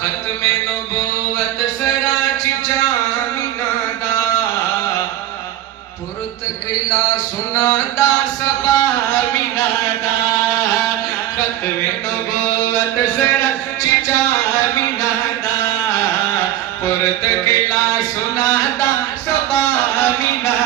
ختم نبوت سراچ جامنا دا پرت کلا سنا دا سبا مینا دا ختم نبوت سراچ جامنا دا پرت کلا سنا دا سبا مینا